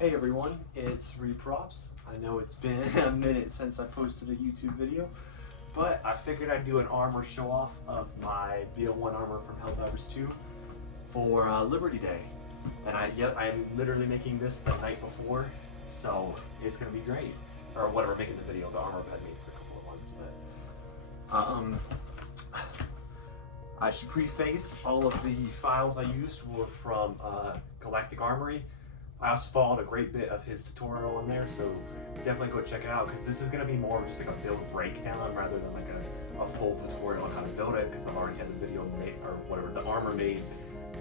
Hey everyone, it's Reprops. I know it's been a minute since I posted a YouTube video, but I figured I'd do an armor show off of my B-01 armor from Helldivers 2 for Liberty Day. And I'm literally making this the night before, so it's gonna be great. Or whatever, making the video, the armor I've had made for a couple of months, but I should preface all of the files I used were from Galactic Armory. I also followed a great bit of his tutorial in there, so definitely go check it out, because this is going to be more of just like a build breakdown rather than like a full tutorial on how to build it, because I've already had the video made, or whatever, the armor made,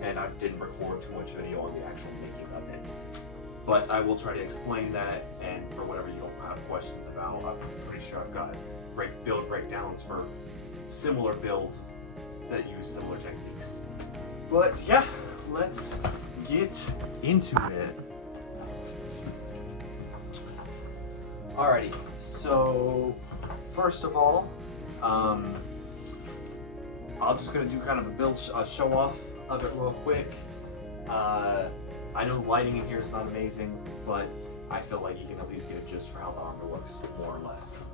and I didn't record too much video on the actual making of it. But I will try to explain that, and for whatever you don't have questions about, I'm pretty sure I've got build breakdowns for similar builds that use similar techniques. But yeah, let's get into it. Alrighty, so first of all, I'm just gonna do kind of a build show off of it real quick. I know lighting in here is not amazing, but I feel like you can at least get a gist for how the armor looks, more or less.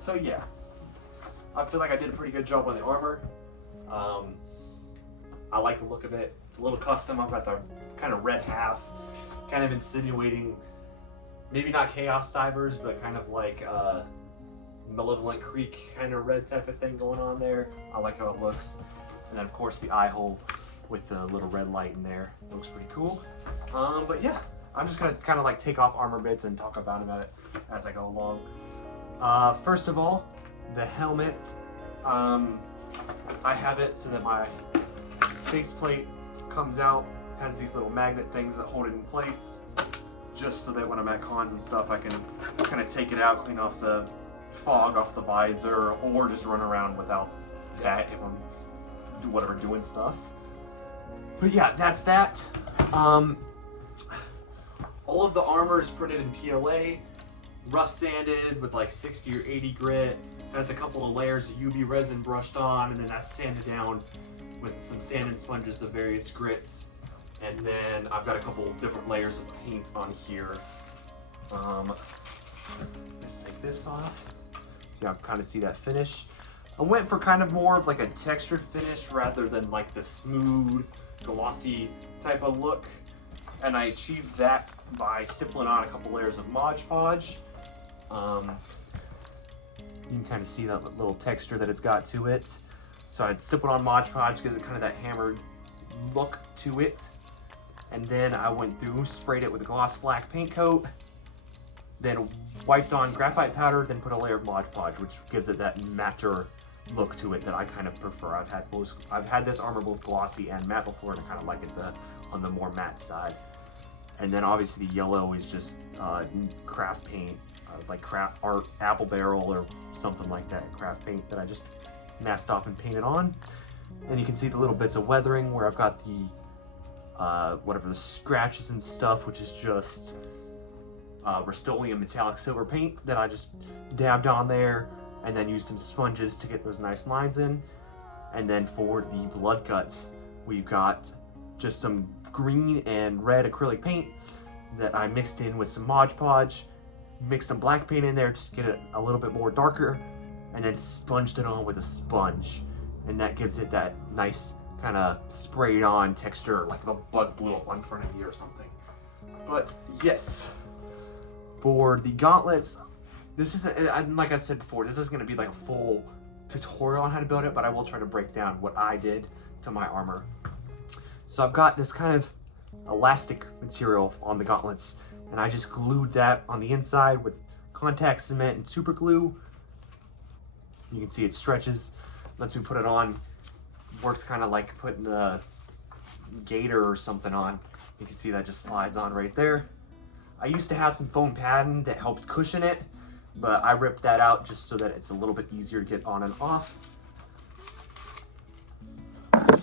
So yeah, I feel like I did a pretty good job on the armor. I like the look of it. It's a little custom. I've got the kind of red half, kind of insinuating, maybe not Chaos Divers, but kind of like Malevolent Creek kind of red type of thing going on there. I like how it looks. And then of course the eye hole with the little red light in there. Looks pretty cool. But yeah, I'm just gonna kind of like take off armor bits and talk about it as I go along. First of all, the helmet, I have it so that my faceplate comes out, has these little magnet things that hold it in place, just so that when I'm at cons and stuff, I can kind of take it out, clean off the fog off the visor, or just run around without that if I'm doing stuff. But yeah, that's that. All of the armor is printed in PLA. Rough sanded with like 60 or 80 grit. That's a couple of layers of UV resin brushed on, and then that's sanded down with some sand and sponges of various grits. And then I've got a couple of different layers of paint on here. Let's take this off. So you can kind of see that finish. I went for kind of more of like a textured finish rather than like the smooth, glossy type of look. And I achieved that by stippling on a couple layers of Mod Podge. You can kind of see that little texture that it's got to it. So I'd stipple on Mod Podge, gives it kind of that hammered look to it. And then I went through, sprayed it with a gloss black paint coat, then wiped on graphite powder, then put a layer of Mod Podge, which gives it that matter look to it that I kind of prefer. I've had this armor both glossy and matte before, and I kind of like it on the more matte side. And then obviously the yellow is just craft paint, like craft art apple barrel or something like that, craft paint that I just masked off and painted on. And you can see the little bits of weathering where I've got the whatever the scratches and stuff, which is just Rust-Oleum metallic silver paint that I just dabbed on there, and then used some sponges to get those nice lines in. And then for the blood guts, we've got just some green and red acrylic paint that I mixed in with some Mod Podge, mixed some black paint in there just to get it a little bit more darker, and then sponged it on with a sponge. And that gives it that nice kind of sprayed on texture, like if a bug blew up in front of you or something. But yes, for the gauntlets, this isn't, like I said before, this is going to be like a full tutorial on how to build it, but I will try to break down what I did to my armor. So I've got this kind of elastic material on the gauntlets, and I just glued that on the inside with contact cement and super glue. You can see it stretches, lets me put it on. Works kind of like putting a gator or something on. You can see that just slides on right there. I used to have some foam padding that helped cushion it, but I ripped that out just so that it's a little bit easier to get on and off. Now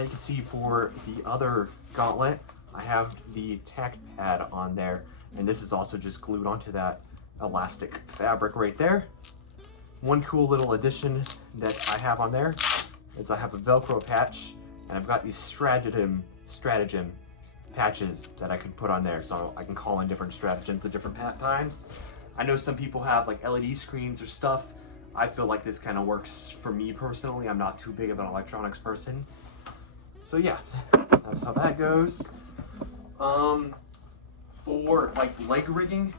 you can see for the other gauntlet, I have the tack pad on there, and this is also just glued onto that elastic fabric right there. One cool little addition that I have on there is I have a Velcro patch, and I've got these stratagem patches that I can put on there, so I can call in different stratagems at different times. I know some people have like LED screens or stuff. I feel like this kind of works for me personally. I'm not too big of an electronics person. So yeah, that's how that goes. For like leg rigging,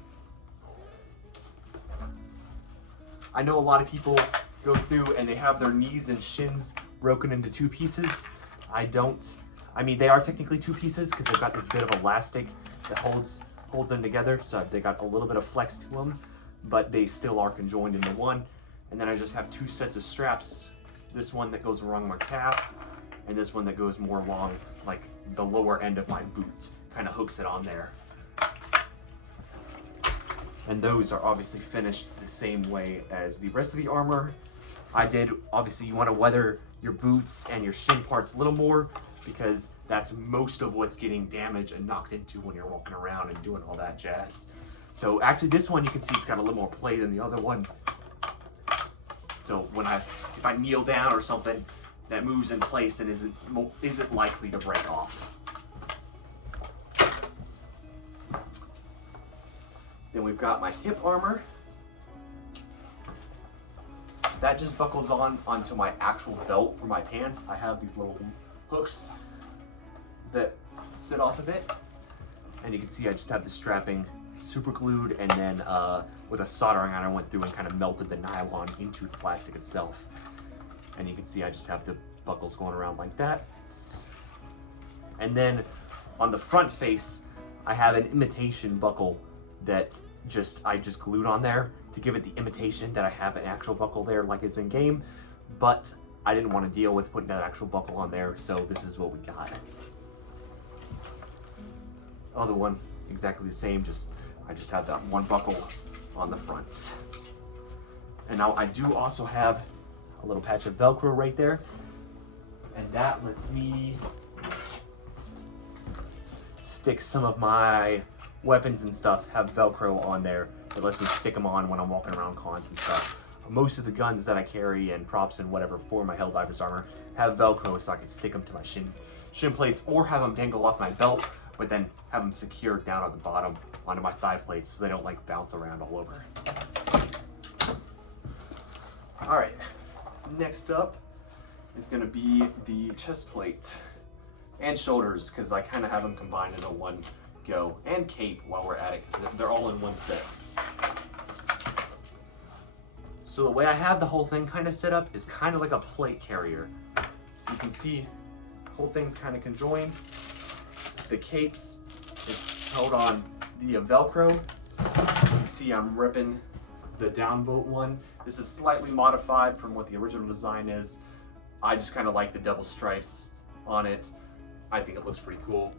I know a lot of people go through and they have their knees and shins broken into two pieces. I don't. I mean, they are technically two pieces because they've got this bit of elastic that holds them together, so they got a little bit of flex to them, but they still are conjoined into one. And then I just have two sets of straps. This one that goes around my calf, and this one that goes more along like the lower end of my boot, kind of hooks it on there. And those are obviously finished the same way as the rest of the armor. Obviously you want to weather your boots and your shin parts a little more, because that's most of what's getting damaged and knocked into when you're walking around and doing all that jazz. So actually this one, you can see it's got a little more play than the other one. So if I kneel down or something, that moves in place and isn't likely to break off. Then we've got my hip armor. That just buckles onto my actual belt for my pants. I have these little hooks that sit off of it. And you can see I just have the strapping super glued, and then with a soldering iron I went through and kind of melted the nylon into the plastic itself. And you can see I just have the buckles going around like that. And then on the front face, I have an imitation buckle that I just glued on there to give it the imitation that I have an actual buckle there like is in game, but I didn't want to deal with putting that actual buckle on there, so this is what we got. Other one, exactly the same, I just have that one buckle on the front. And now I do also have a little patch of Velcro right there, and that lets me stick some of my weapons and stuff, have Velcro on there. It lets me stick them on when I'm walking around cons and stuff. Most of the guns that I carry and props and whatever for my Helldivers armor have Velcro, so I can stick them to my shin plates, or have them dangle off my belt, but then have them secured down at the bottom onto my thigh plates so they don't like bounce around all over. All right, next up is gonna be the chest plate and shoulders, because I kind of have them combined into one go, and cape while we're at it, because they're all in one set. So the way I have the whole thing kind of set up is kind of like a plate carrier. So you can see the whole thing's kind of conjoined. The capes is held on via Velcro. You can see I'm ripping the downvote one. This is slightly modified from what the original design is. I just kind of like the double stripes on it. I think it looks pretty cool.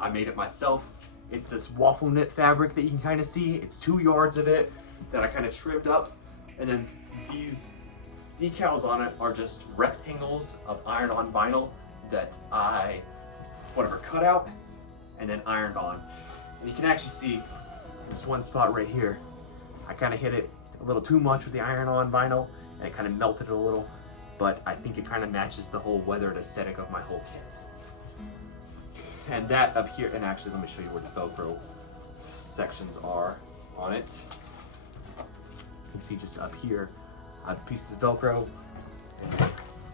I made it myself. It's this waffle knit fabric that you can kind of see. It's 2 yards of it that I kind of trimmed up. And then these decals on it are just rectangles of iron-on vinyl that I cut out and then ironed on. And you can actually see there's one spot right here. I kind of hit it a little too much with the iron-on vinyl, and it kind of melted it a little, but I think it kind of matches the whole weathered aesthetic of my whole kit. And that up here, and actually let me show you where the Velcro sections are on it. You can see just up here, I have pieces of Velcro, and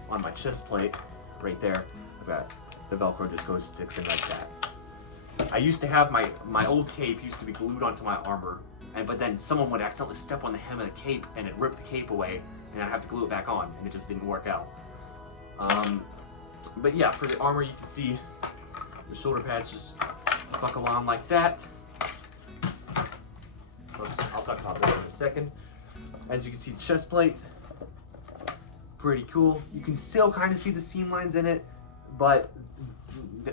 on my chest plate, right there, I've got the Velcro just sticks in like that. I used to have my old cape used to be glued onto my armor, but then someone would accidentally step on the hem of the cape and it ripped the cape away, and I'd have to glue it back on, and it just didn't work out. But yeah, for the armor, you can see the shoulder pads just buckle on like that. So I'll talk about that in a second. As you can see, the chest plate, pretty cool. You can still kind of see the seam lines in it, but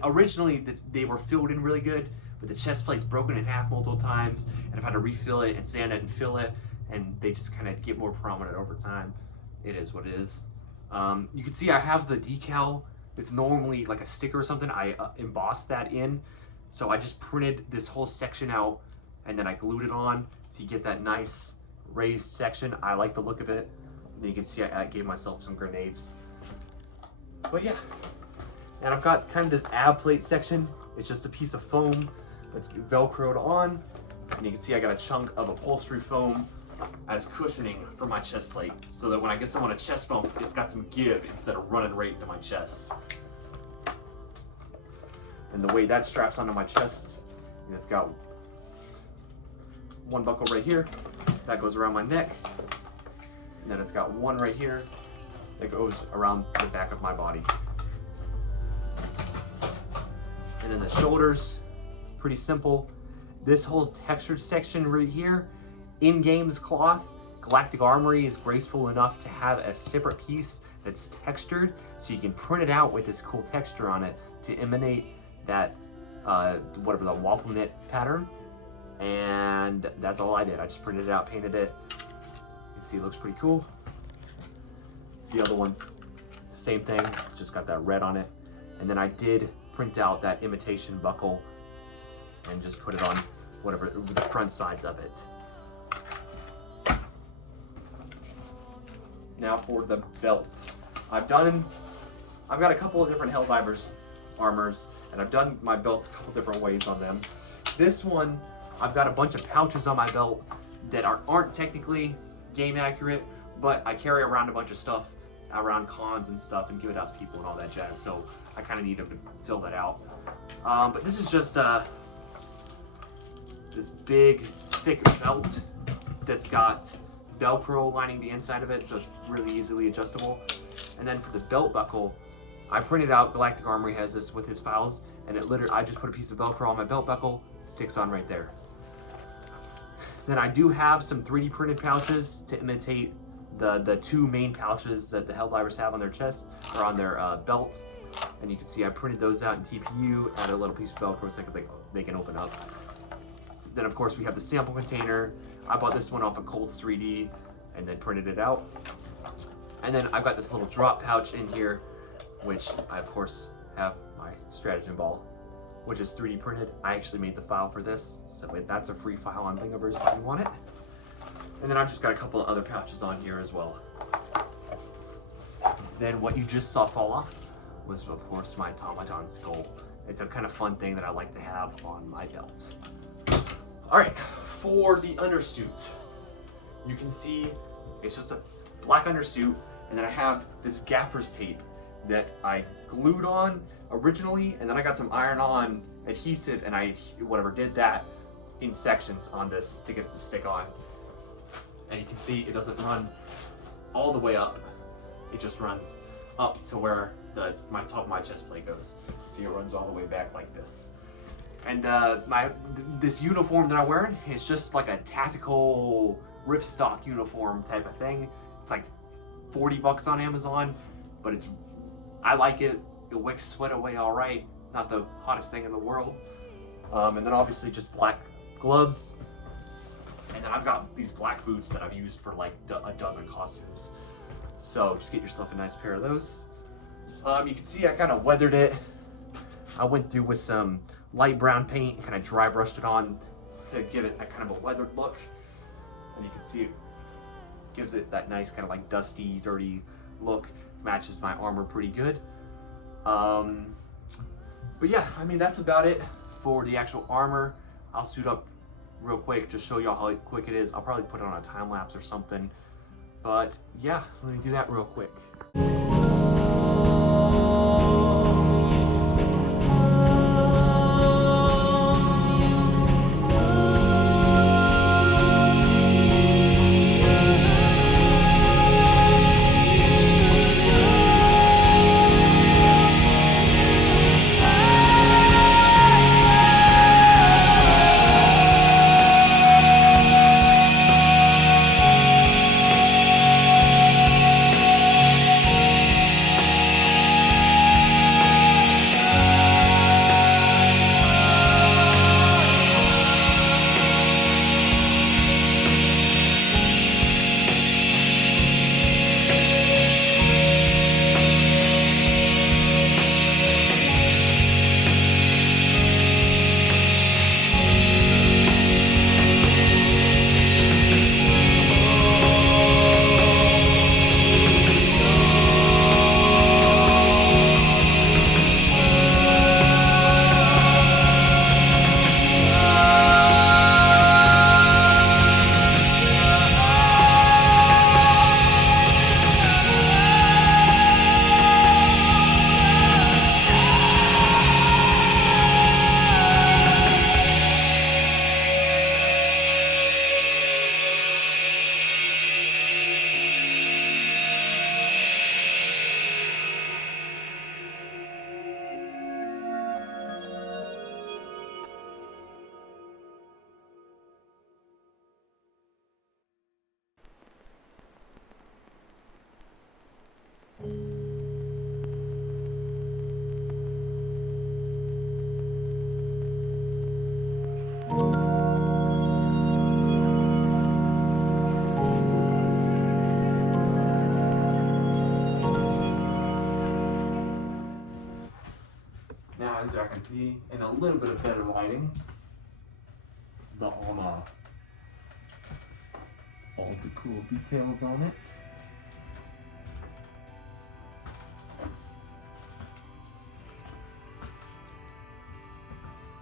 originally they were filled in really good, but the chest plate's broken in half multiple times, and I've had to refill it and sand it and fill it, and they just kind of get more prominent over time. It is what it is. You can see I have the decal. It's normally like a sticker or something. I embossed that in, so I just printed this whole section out, and then I glued it on, so you get that nice raised section. I like the look of it. And then you can see I gave myself some grenades. But yeah, and I've got kind of this ab plate section. It's just a piece of foam that's velcroed on, and you can see I got a chunk of upholstery foam as cushioning for my chest plate, so that when I get someone a chest bump, it's got some give instead of running right into my chest. And the way that straps onto my chest, it's got one buckle right here that goes around my neck, and then it's got one right here that goes around the back of my body. And then the shoulders, pretty simple. This whole textured section right here, in-game's cloth. Galactic Armory is graceful enough to have a separate piece that's textured, so you can print it out with this cool texture on it to emanate that, whatever, the waffle knit pattern. And that's all I did. I just printed it out, painted it. You can see it looks pretty cool. The other one's same thing, it's just got that red on it. And then I did print out that imitation buckle and just put it on whatever, the front sides of it. Now for the belt. I've got a couple of different Helldivers armors, and I've done my belts a couple different ways on them. This one, I've got a bunch of pouches on my belt that aren't technically game accurate, but I carry around a bunch of stuff around cons and stuff and give it out to people and all that jazz, so I kind of need to fill that out. But this is just this big, thick belt that's got Velcro lining the inside of it, so it's really easily adjustable. And then for the belt buckle, I printed out, Galactic Armory has this with his files, and it literally, I just put a piece of Velcro on my belt buckle, sticks on right there. Then I do have some 3D printed pouches to imitate the two main pouches that the Helldivers have on their chest, or on their belt. And you can see I printed those out in TPU, added a little piece of Velcro so they can open up. Then of course we have the sample container. I bought this one off of Colts 3D and then printed it out. And then I've got this little drop pouch in here, which I of course have my stratagem ball, which is 3D printed. I actually made the file for this, so that's a free file on Thingiverse if you want it. And then I've just got a couple of other pouches on here as well. Then what you just saw fall off was of course my automaton skull. It's a kind of fun thing that I like to have on my belt. Alright, for the undersuit, you can see it's just a black undersuit, and then I have this gaffer's tape that I glued on originally, and then I got some iron-on adhesive, and I did that in sections on this to get it to stick on. And you can see it doesn't run all the way up, it just runs up to where my top of my chest plate goes. See, it runs all the way back like this. And this uniform that I'm wearing is just like a tactical ripstock uniform type of thing. It's like 40 bucks on Amazon, but I like it. It wicks sweat away all right. Not the hottest thing in the world. And then obviously just black gloves. And then I've got these black boots that I've used for like a dozen costumes. So just get yourself a nice pair of those. You can see I kind of weathered it. I went through with some light brown paint and kind of dry brushed it on to give it a kind of a weathered look. And you can see it gives it that nice kind of like dusty, dirty look. Matches my armor pretty good. But yeah, I mean, that's about it for the actual armor. I'll suit up real quick, just show y'all how quick it is. I'll probably put it on a time lapse or something. But yeah, let me do that real quick. as I can see in a little bit of better lighting, the armor. All the cool details on it.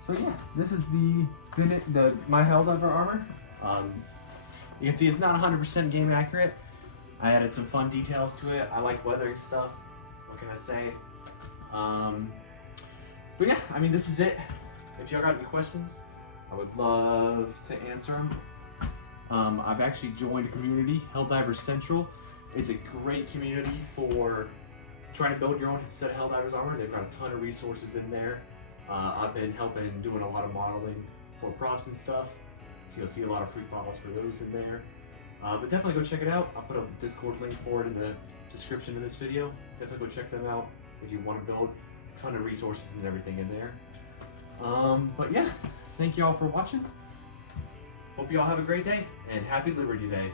So yeah, this is my Helldiver armor. You can see it's not 100% game accurate. I added some fun details to it. I like weathering stuff. What can I say? But yeah, I mean, this is it. If y'all got any questions, I would love to answer them. I've actually joined a community, Helldivers Central. It's a great community for trying to build your own set of Helldivers armor. They've got a ton of resources in there. I've been helping doing a lot of modeling for props and stuff. So you'll see a lot of free files for those in there. But definitely go check it out. I'll put a Discord link for it in the description of this video. Definitely go check them out if you want to build. A ton of resources and everything in there. But yeah, thank you all for watching. Hope you all have a great day, and happy Liberty Day.